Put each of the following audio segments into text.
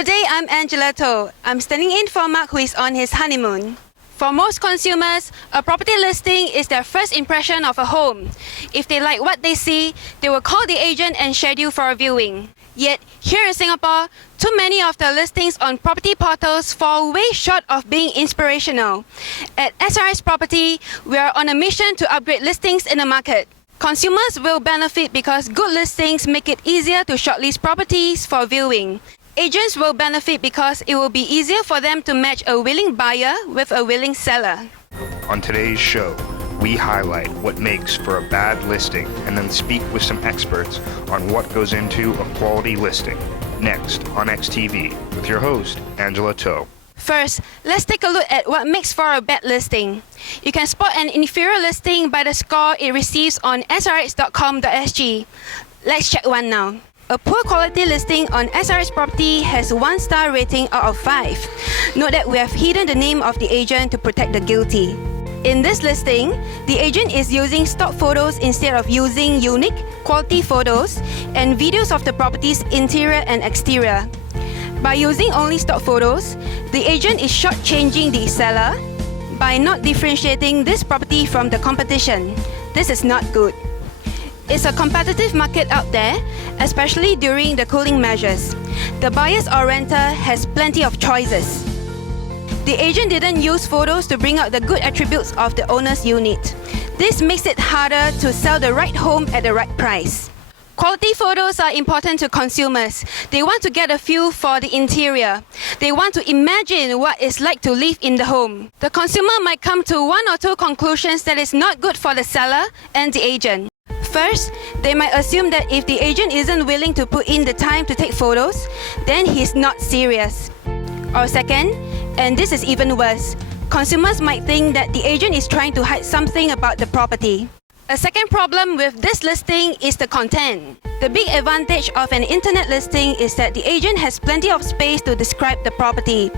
Good day, I'm Angela To. I'm standing in for Mark, who is on his honeymoon. For most consumers, a property listing is their first impression of a home. If they like what they see, they will call the agent and schedule for a viewing. Yet, here in Singapore, too many of the listings on property portals fall way short of being inspirational. At SRS Property, we are on a mission to upgrade listings in the market. Consumers will benefit because good listings make it easier to shortlist properties for viewing. Agents will benefit because it will be easier for them to match a willing buyer with a willing seller. On today's show, we highlight what makes for a bad listing and then speak with some experts on what goes into a quality listing. Next on XTV with your host, Angela To. First, let's take a look at what makes for a bad listing. You can spot an inferior listing by the score it receives on srx.com.sg. Let's check one now. A poor quality listing on SRS Property has 1-star rating out of 5. Note that we have hidden the name of the agent to protect the guilty. In this listing, the agent is using stock photos instead of using unique, quality photos and videos of the property's interior and exterior. By using only stock photos, the agent is shortchanging the seller by not differentiating this property from the competition. This is not good. It's a competitive market out there, especially during the cooling measures. The buyers or renter has plenty of choices. The agent didn't use photos to bring out the good attributes of the owner's unit. This makes it harder to sell the right home at the right price. Quality photos are important to consumers. They want to get a feel for the interior. They want to imagine what it's like to live in the home. The consumer might come to one or two conclusions that is not good for the seller and the agent. First, they might assume that if the agent isn't willing to put in the time to take photos, then he's not serious. Or second, and this is even worse, consumers might think that the agent is trying to hide something about the property. A second problem with this listing is the content. The big advantage of an internet listing is that the agent has plenty of space to describe the property.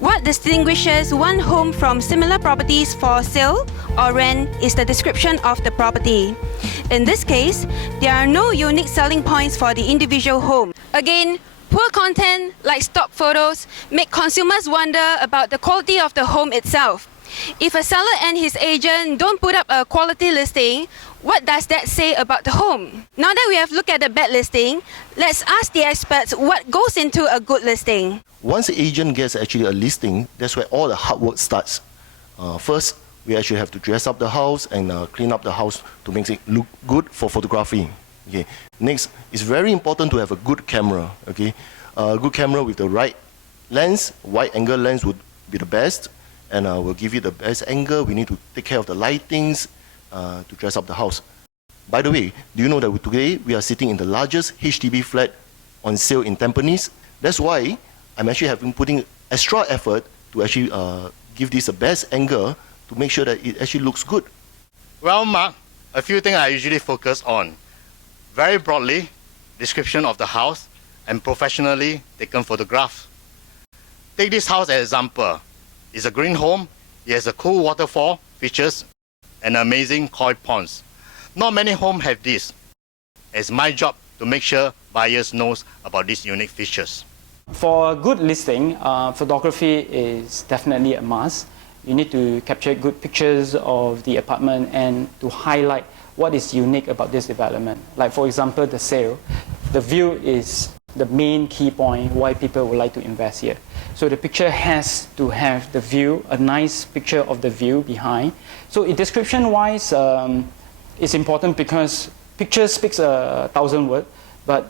What distinguishes one home from similar properties for sale or rent is the description of the property. In this case, there are no unique selling points for the individual home. Again, poor content, like stock photos, make consumers wonder about the quality of the home itself. If a seller and his agent don't put up a quality listing, what does that say about the home? Now that we have looked at the bad listing, let's ask the experts what goes into a good listing. Once the agent gets actually a listing, that's where all the hard work starts. First, we actually have to dress up the house and clean up the house to make it look good for photography. Okay. Next, it's very important to have a good camera. Okay, a good camera with the right lens, wide angle lens would be the best, and will give you the best angle. We need to take care of the lightings to dress up the house. By the way, do you know that today we are sitting in the largest HDB flat on sale in Tampines? That's why I'm actually putting extra effort to actually give this a best angle to make sure that it actually looks good. Well, Mark, a few things I usually focus on. Very broadly, description of the house and professionally taken photographs. Take this house as example. It's a green home, it has a cool waterfall features and amazing koi ponds. Not many homes have this. It's my job to make sure buyers knows about these unique features. For a good listing, photography is definitely a must. You need to capture good pictures of the apartment and to highlight what is unique about this development. Like for example, the sale. The view is the main key point why people would like to invest here. So the picture has to have the view, a nice picture of the view behind. So description-wise, it's important because picture speaks 1,000 words, but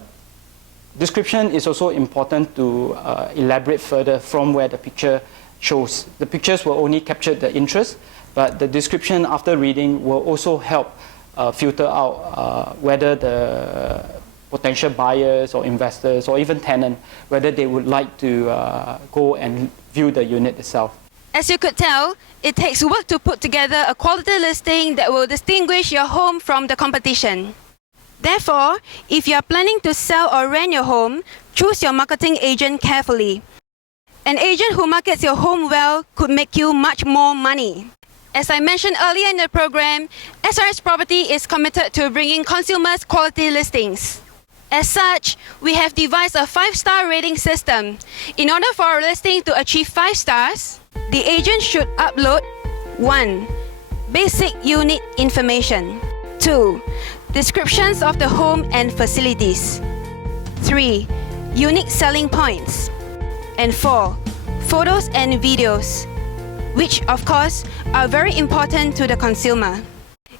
description is also important to elaborate further from where the picture shows. The pictures will only capture the interest, but the description after reading will also help filter out whether the potential buyers or investors or even tenants, whether they would like to go and view the unit itself. As you could tell, it takes work to put together a quality listing that will distinguish your home from the competition. Therefore, if you are planning to sell or rent your home, choose your marketing agent carefully. An agent who markets your home well could make you much more money. As I mentioned earlier in the program, SRS Property is committed to bringing consumers quality listings. As such, we have devised a 5-star rating system. In order for our listing to achieve 5 stars, the agent should upload 1. Basic unit information. 2. Descriptions of the home and facilities. 3. Unique selling points. And 4. Photos and videos, which of course are very important to the consumer.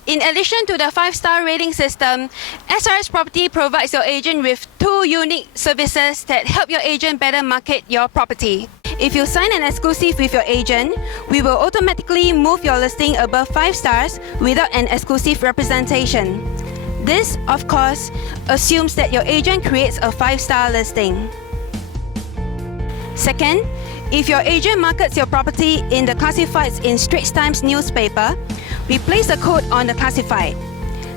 In addition to the 5-star rating system, SRX Property provides your agent with 2 unique services that help your agent better market your property. If you sign an exclusive with your agent, we will automatically move your listing above 5 stars without an exclusive representation. This, of course, assumes that your agent creates a 5-star listing. Second, if your agent markets your property in the classifieds in Straits Times newspaper, we place a code on the classified.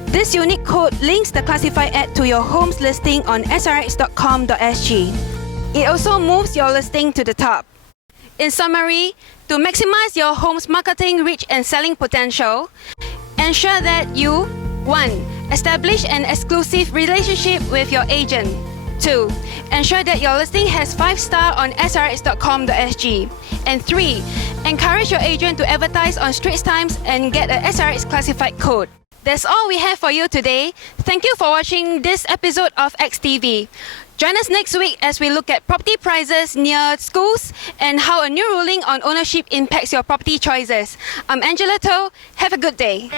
This unique code links the classified ad to your home's listing on srx.com.sg. It also moves your listing to the top. In summary, to maximize your home's marketing reach and selling potential, ensure that you 1. Establish an exclusive relationship with your agent. 2. Ensure that your listing has 5-star on srx.com.sg. And 3. Encourage your agent to advertise on Straits Times and get a SRX classified code. That's all we have for you today. Thank you for watching this episode of XTV. Join us next week as we look at property prices near schools and how a new ruling on ownership impacts your property choices. I'm Angela To. Have a good day.